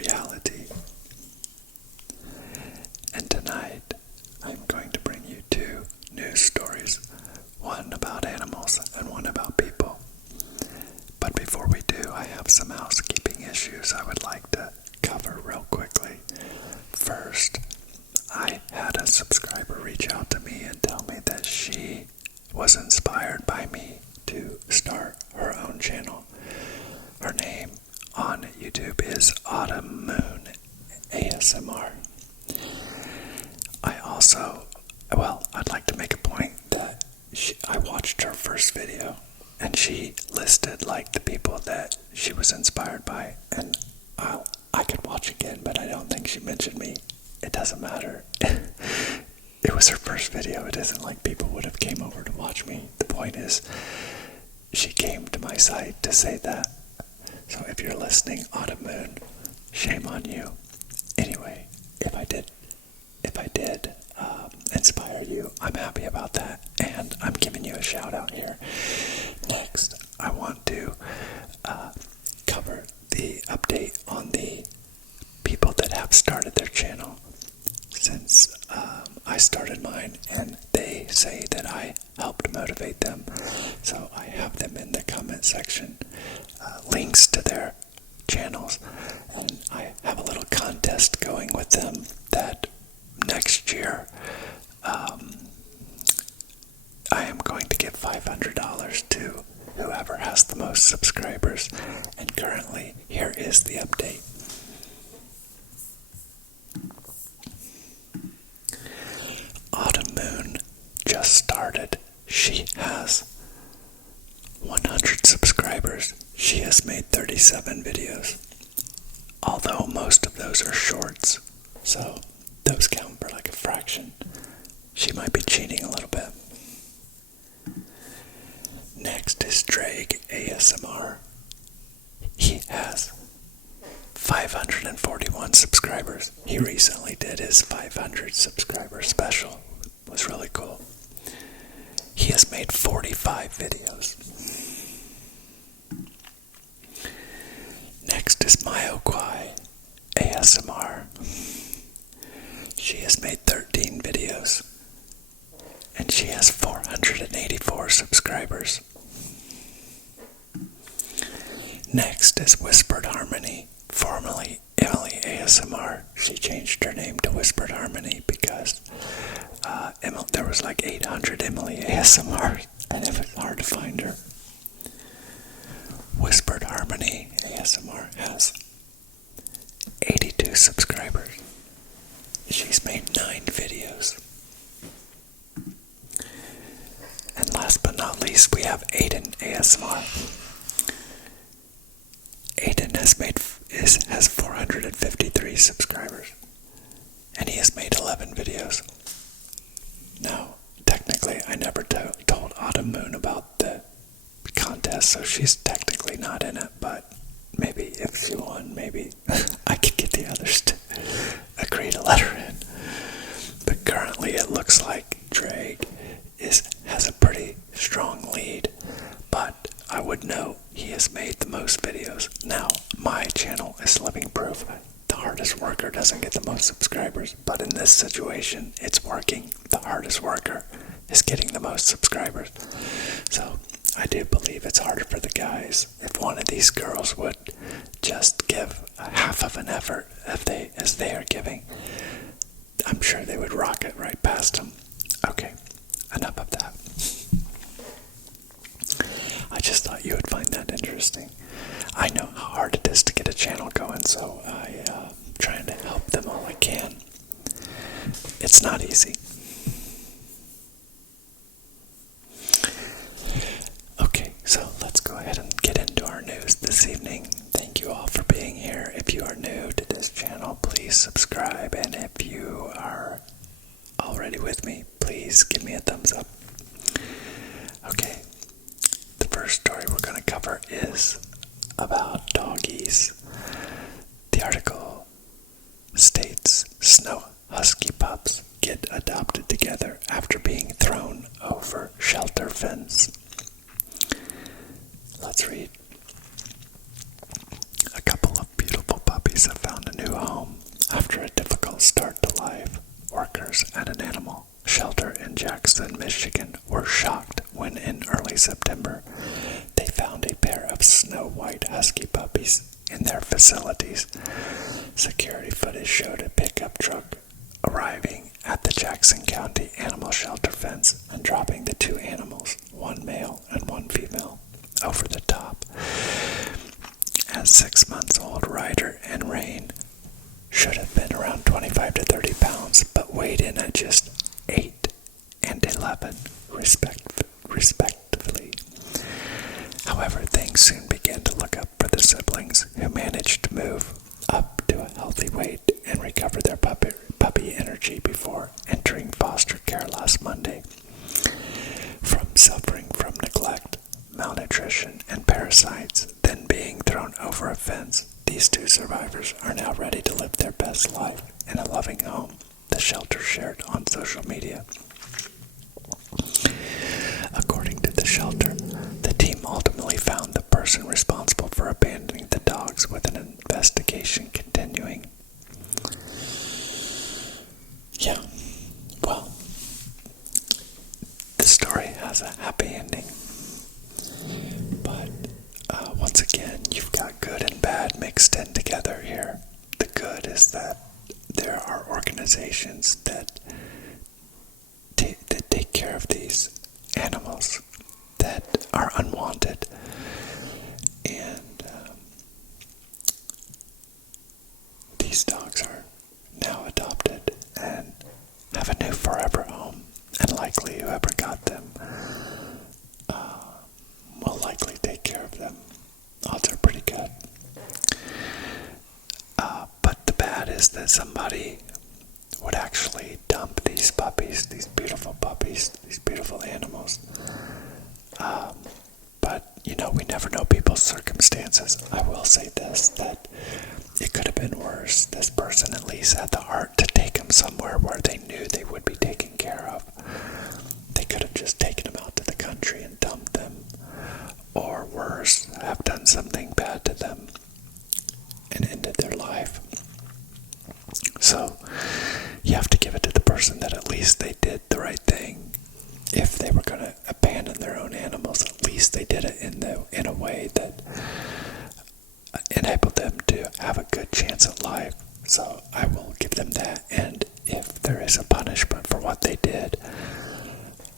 reality. And tonight, I'm going to bring you two news stories, one about animals and one about people. But before we do, I have some housekeeping issues I would like to cover real quickly. First, I had a subscriber reach out to me and tell me that she was inspired by me to start her own channel. Her name on YouTube is Autumn Moon ASMR. I'd like to make a point that I watched her first video and she listed like the people that she was inspired by, and I could watch again, but I don't think she mentioned me. It doesn't matter. It was her first video. It isn't like people would have came over to watch me. The point is, she came to my site to say that. So if you're listening, Autumn Moon, shame on you. Anyway, if I did inspire you, I'm happy about that, and I'm giving you a shout out here. Next, I want to cover the update on the people that have started their channel since I started mine, and they say that I helped motivate them. So I have them in the comment section, links to their channels, and I have a little contest going with them that next year I am going to give $500 to whoever has the most subscribers, and currently here is the update. Autumn Moon just started. She has 100 subscribers. She has made 37 videos, although most of those are shorts, so those count for like a fraction. She might be cheating a little bit. Next is Drake ASMR. He has 541 subscribers. He recently did his 500 subscriber special. It was really cool. He has made 45 videos. Next is Myokwai ASMR. She has made 13 videos, and she has 484 subscribers. Next is Whispered Harmony, formerly Emily ASMR. She changed her name to Whispered Harmony because there was like 800 Emily ASMR, and it was hard to find her. Whispered Harmony ASMR has 82 subscribers. She's made 9 videos. And last but not least, we have Aiden ASMR. Aiden has 453 subscribers, and he has made 11 videos. Now, technically, I never told Autumn Moon about the contest, so she's technically not in it, but maybe if she won, maybe I could get the others to agree to let her in. But currently it looks like Drake has a pretty strong lead, but I would note he has made the most videos. Now, my channel is living proof. The hardest worker doesn't get the most subscribers, but in this situation, it's working. The hardest worker is getting the most subscribers. So I do believe it's harder for the guys. If one of these girls would just give a half of an effort as they are giving, I'm sure they would rocket right past them. Okay, enough of that. I just thought you would find that interesting. I know how hard it is to get a channel going, so I'm trying to help them all I can. It's not easy. Okay, so let's go ahead and get into our news this evening. Thank you all for being here. If you are new to this channel, please subscribe, and if you are already with me, please give me a thumbs up. Okay, the first story we're going to cover is about doggies. The article states snow husky pups get adopted together after being thrown over shelter fence. Let's read. A couple of beautiful puppies have found a workers at an animal shelter in Jackson, Michigan were shocked when in early September they found a pair of snow-white husky puppies in their facilities. Security footage showed a pickup truck arriving at the Jackson County Animal Shelter fence and dropping the two animals, one male and one female, over the top. As 6-month-old Ryder and Rain should have been around 25 to 30 pounds, but weighed in at just 8 and 11, respectively. However, things soon began to look up for the siblings, who managed to move up to a healthy weight and recover their puppy energy before entering foster care last Monday. From suffering from neglect, malnutrition, and parasites, then being thrown over a fence, these two survivors are now ready to live their best life in a loving home, the shelter shared on social media. According to the shelter, the team ultimately found the person responsible for abandoning the dogs, with an investigation continuing. Yeah, well, the story has a happy ending. But once again, you've got good and bad mixed in together here. The good is that there are organizations that take care of these animals that are unwanted, and these dogs are now adopted and have a new forever home, and likely whoever got them will likely take care of them. Odds are pretty good. But the bad is that somebody would actually dump these puppies, these beautiful animals. But, we never know people's circumstances. I will say this, that it could have been worse. This person at least had the heart to take them somewhere where they knew they would be taken care of. They could have just taken them out to the country and dumped them. Or worse, have done something bad to them and ended their life. So, you have to give it to the person that at least they did the right thing. If they were going to abandon their own animals, at least they did it in a way that enabled them to have a good chance at life. So I will give them that. And if there is a punishment for what they did,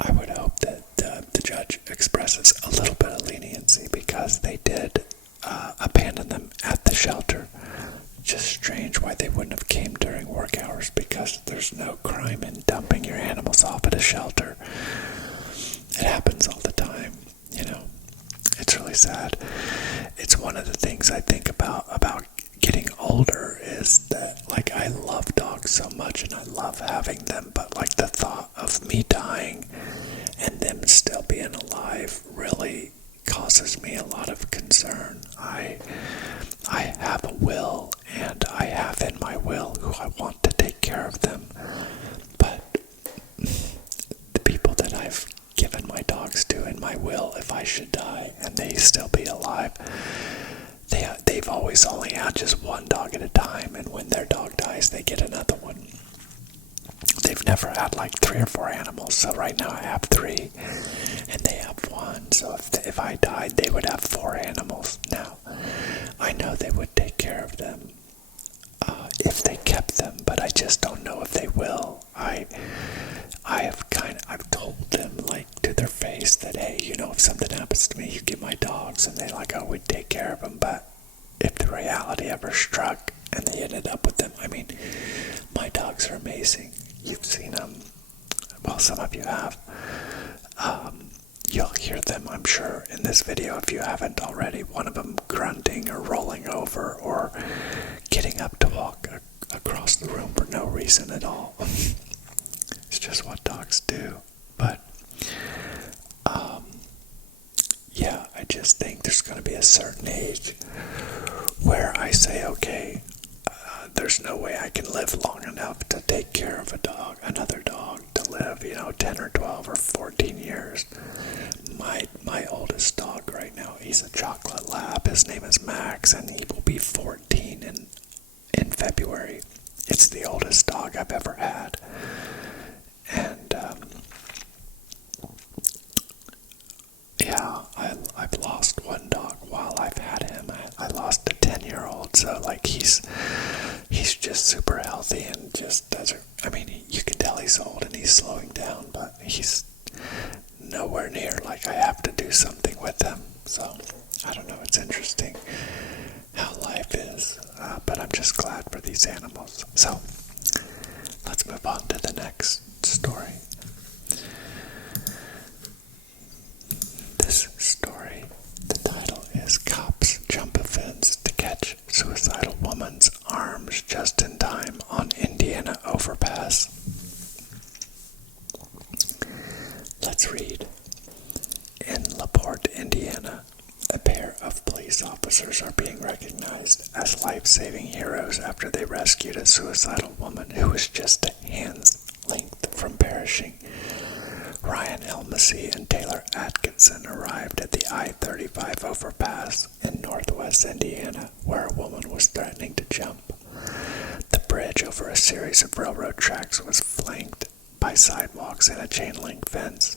I would hope that the judge expresses a little bit of leniency, because they did abandon them at the shelter. Just strange why they wouldn't have came during work hours, because there's no crime in dumping your animals off at a shelter. It happens all the time, It's really sad. It's one of the things I think about getting older, is that, I love dogs so much and I love having them, but the thought of me dying and them still being alive really causes me a lot of concern. I have a will, and I have in my will who I want to take care of them, but the people that I've given my dogs to in my will, if I should die and they still be alive, they've always only had just one dog at a time, and when their dog dies, they get another one. They've never had 3 or 4 animals, so right now I have 3, and they have 1, so if I died, they would have 4 animals. Now, I know they would take care of them if they kept them, but I just don't know if they will. I've told them, to their face, that, hey, if something happens to me, you get my dogs, and they we'd take care of them, but if the reality ever struck and they ended up with them, my dogs are amazing. You've seen them. Well, some of you have. You'll hear them, I'm sure, in this video if you haven't already. One of them grunting or rolling over or getting up to walk across the room for no reason at all. It's just what dogs do. But, yeah, I just think there's going to be a certain age where I say, okay, there's no way I can live long enough to take care of another dog, to live, 10 or 12 or 14 years. My oldest dog right now, he's a chocolate lab. His name is Max, and he will be 14 in February. It's the oldest dog I've ever had. he's just super healthy and just doesn't, I mean, you can tell he's old and he's slowing down, but he's nowhere near like I have to do something with him. So, I don't know, it's interesting how life is, but I'm just glad for these animals. So, let's move on to the next story. This story, the title is Cops Jump a Fence to Catch Suicidal Woman's Arms Just in Time on Indiana Overpass. Let's read. In LaPorte, Indiana, a pair of police officers are being recognized as life-saving heroes after they rescued a suicidal woman who was just a hand's length from perishing. Ryan Elmacy and Taylor Atkinson arrived at the I-35 overpass in northwest Indiana, where a woman was threatening to jump. The bridge over a series of railroad tracks was flanked by sidewalks and a chain-link fence.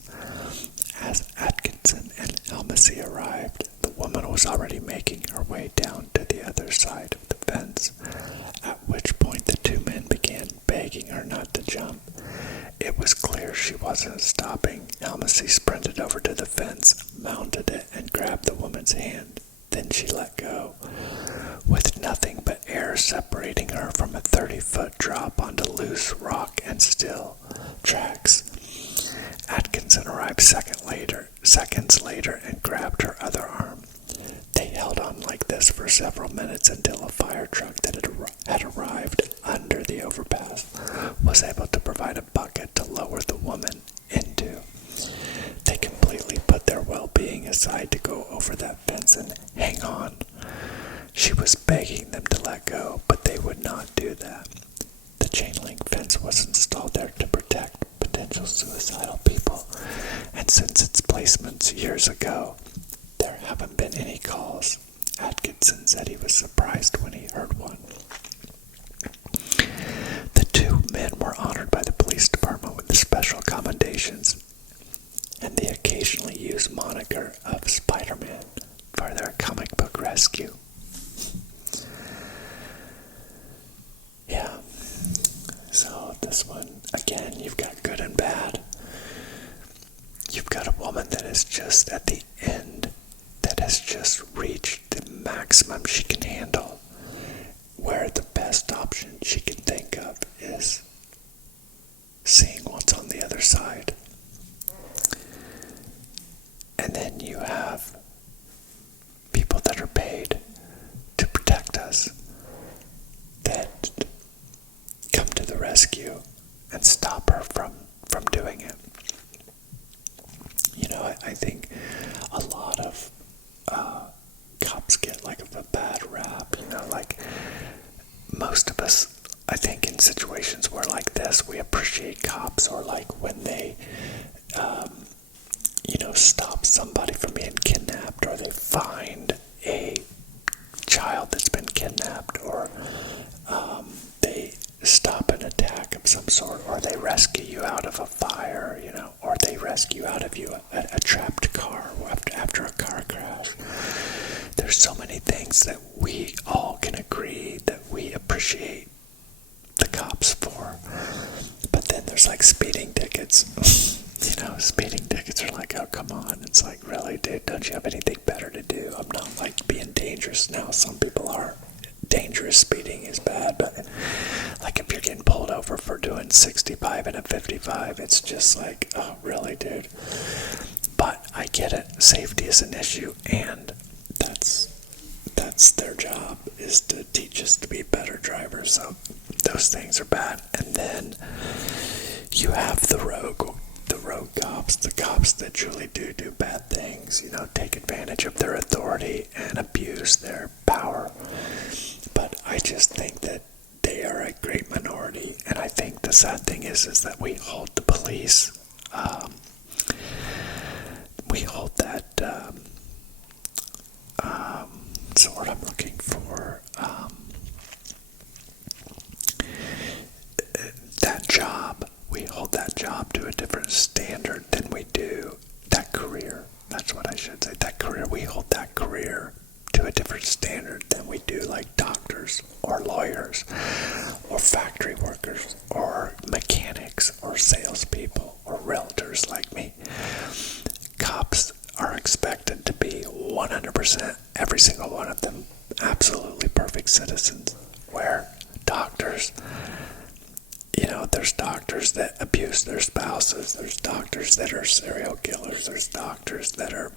As Atkinson and Elmacy arrived, the woman was already making her way down to the other side of the fence, at which point the two men began begging her not to jump. It was clear she wasn't stopping. Elmacy sprinted over to the fence, mounted it, and grabbed the woman's hand. Then she let go. With nothing but air separating her from a 30-foot drop onto loose rock and steel tracks, Atkinson arrived seconds later and grabbed her other arm. They held on like this for several minutes until a fire truck that had arrived under the overpass was able to provide a bucket to lower the woman into. They completely put their well-being aside to go over that fence and hang on. She was begging them to let go, but they would not do that. The chain-link fence was installed there to protect potential suicidal people, and since its placement years ago, there haven't been any calls. Atkinson said he was surprised when he heard one. The two men were honored by the police department with special commendations and the occasionally used moniker of Spider-Man for their comic book rescue. Yeah, so this one, again, you've got good and bad. You've got a woman that is just at the end, that has just reached the maximum she can handle, where the best option she can think of is seeing what's on the other side. And then you have people that are paid to protect us that come to the rescue and stop her from doing it. You know, I think a lot of cops get like a bad rap, you know, like most of us, I think in situations where like this, we appreciate cops, or like when they, stop somebody from being kidnapped, or they find a child that's been kidnapped, or they stop an attack of some sort, or they rescue you out of a fire, or they rescue out of you a trapped car after a car crash. There's so many things that we all can agree that we appreciate the cops for. But then there's like speeding tickets. Speeding tickets are like, oh, come on. It's like, really, dude, don't you have anything better to do? I'm not like being dangerous now. Some people are. Dangerous speeding is bad, but like if you're getting pulled over for doing 65 and a 55, it's just like, oh, really, dude? But I get it. Safety is an issue, and that's their job, is to teach us to be better drivers. So those things are bad. And then you have the rogue cops, the cops that truly do bad things, take advantage of their authority and abuse their power. But I just think that they are a great minority, and I think the sad thing is that we hold the police, we hold that, what's the word I'm looking for, that job, we hold that job to a different standard than we do that career. That's what I should say, that career, we hold that career to a different standard than we do like doctors doctors or lawyers or factory workers or mechanics or salespeople or realtors like me. Cops are expected to be 100%, every single one of them, absolutely perfect citizens. Where doctors, there's doctors that abuse their spouses, there's doctors that are serial killers, there's doctors that are,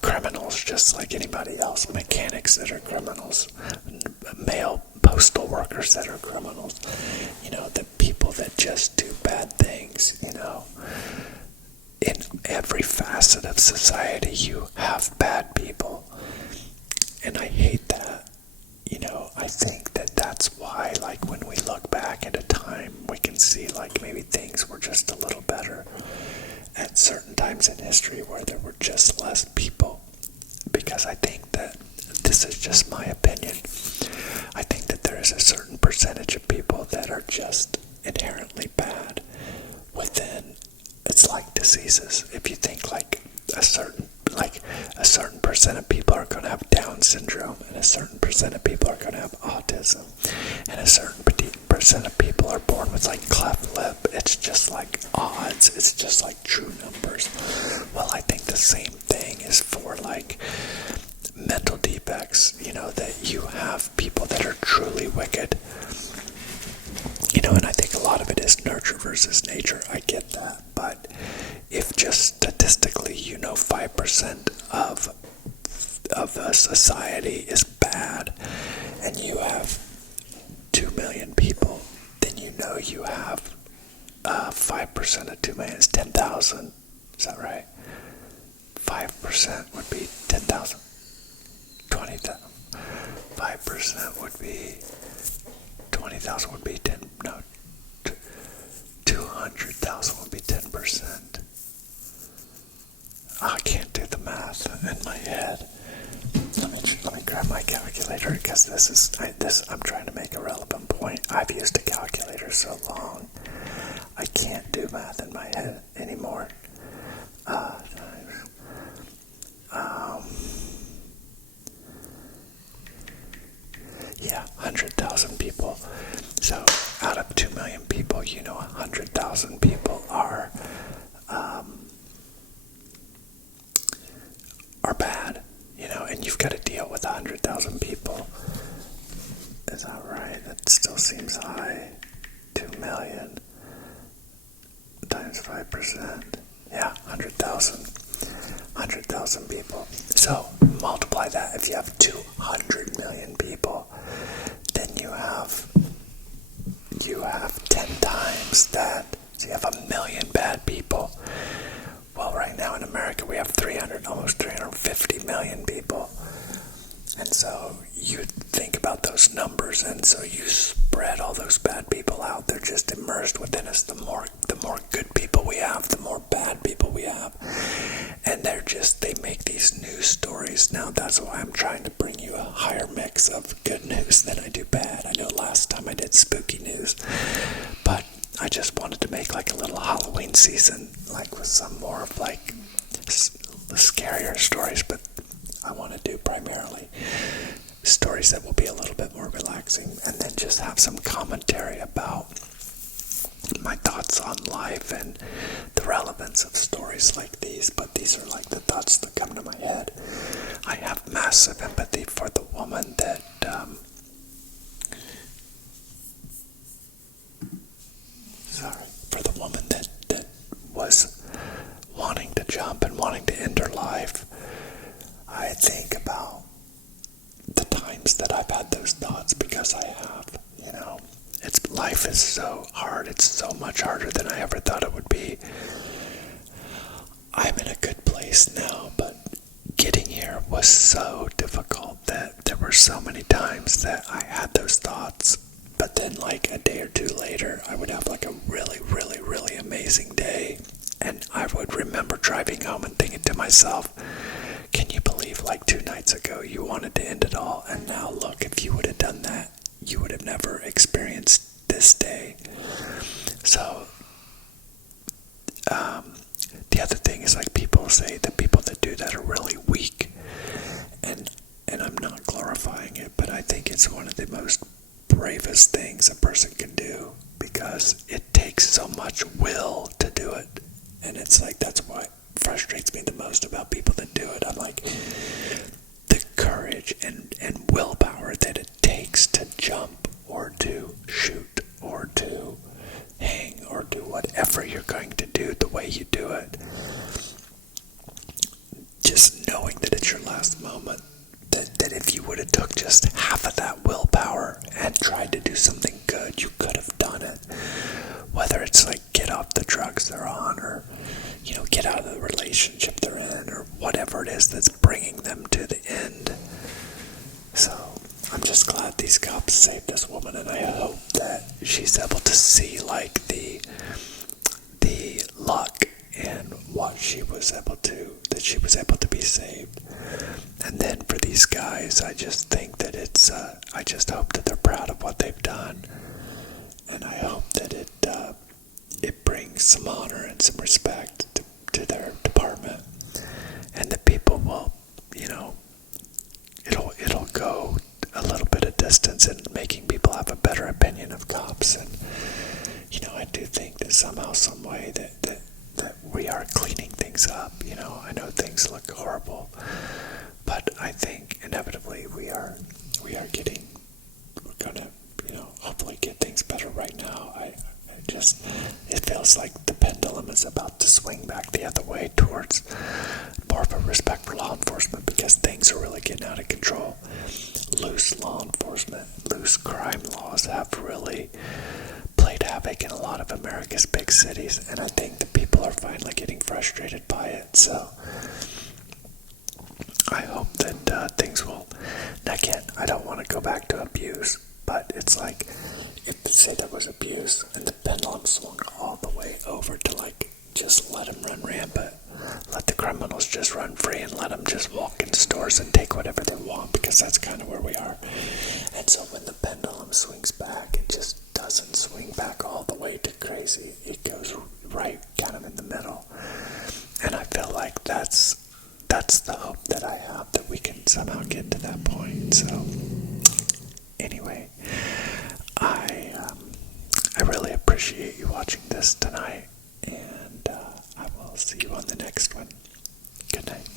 criminals just like anybody else, mechanics that are criminals, male postal workers that are criminals, the people that just do bad things, In every facet of society, you have bad people. And I hate that. I think that that's why, like, when we look back at a time, we can see, like, maybe things were just a little better at certain times in history where there were just less people. Because I think that, this is just my opinion, I think that there is a certain percentage of people that are just inherently bad within. It's like diseases. If you think like a certain percent of people are going to have Down syndrome, and a certain percent of people are going to have autism, and a certain percent of people are born with like cleft lip. It's just like odds. It's just like true numbers. Well, I think the same thing is for like mental defects, that you have people that are truly wicked. And I think a lot of it is nurture versus nature. I get that. But if just statistically, 5% of a society is bad, and you have 2 million people, then you have 5% of 2 million is 10,000. Is that right? 5% would be 10,000. 20,000. 5% would be 20,000 would be 200,000 would be 10%. I can't do the math in my head. Let me grab my calculator, because I'm trying to make a relevant point. I've used a calculator so long, I can't do math in my head anymore. Yeah, 100,000 people. So out of 2 million people, 100,000 people are bad, and you've got to deal with 100,000 people. Is that right? That still seems high. 2 million times 5%. Yeah, 100,000 people. So multiply that. If you have 200 million people, then you have 10 times that. So you have 1 million bad people. Well, right now in America we have almost 350 million people. And so you think about those numbers, and so you spread all those bad people out. They're just immersed within us. The more good people we have, the more bad people we have. And they make these news stories. Now that's why I'm trying to bring you a higher mix of good news than I do bad. I know last time I did spooky news, but I just wanted to make like a little Halloween season, like with some more of like scarier stories, but I want to do primarily stories that will be a little bit more relaxing, and then just have some commentary about my thoughts on life and the relevance of stories like these. But these are like the thoughts that come to my head. I have massive empathy for the woman that that was wanting to jump and wanting to end her life. I think about the times that I've had those thoughts, because I have, life is so hard. It's so much harder than I ever thought it would be. I'm in a good place now, but getting here was so difficult that there were so many times that I had those thoughts. But then like a day or two later, I would have like a really, really, really amazing day. And I would remember driving home and thinking to myself, can you believe like 2 nights ago you wanted to end it all? And now look, if you would have done that, you would have never experienced this day. So, the other thing is like people say that people that do that are really weak. And I'm not glorifying it's one of the most bravest things a person can do, because it takes so much will to do it. And it's like, that's what frustrates me the most about people that do it. I'm like, the courage and willpower that it takes to jump or to shoot or to hang or do whatever you're going to do the way you do it. Just knowing that it's your last moment, that if you would have took just half of that willpower and tried to do something good, you could have done it. Whether it's like get off the drugs they're on, or get out of the relationship they're in, or whatever it is that's bringing them to the end. So I'm just glad these cops saved this woman, and I hope that she's able to see like the luck and what she was able to be saved. And then for these guys, I just think that I just hope that they're proud of what they've done, and I hope that it brings some honor and some respect to their department, and that people will, it'll go a little bit of distance in making people have a better opinion of cops. And I do think that somehow, some way that we are cleaning things up. I know things look horrible, but I think inevitably we're gonna hopefully get things better. Right now, it feels like the pendulum is about to swing back the other way towards more of a respect for law enforcement, because things are really getting out of control. Loose law enforcement, loose crime laws have really played havoc in a lot of America's big cities, and I think the people are finally getting frustrated by it. So I hope that things will. And again, I don't want to go back to abuse, but it's like, if say there was abuse and the pendulum swung all the way over to just let them run rampant, let the criminals just run free, and let them just walk in stores and take whatever they want, because that's kind of where we are. And so when the pendulum swings back, it just doesn't swing back all the way to crazy. It goes right kind of in the middle. And I feel like that's the hope that I have, that we can somehow get to that point. So anyway, I really appreciate you watching this tonight, and I will see you on the next one. Good night.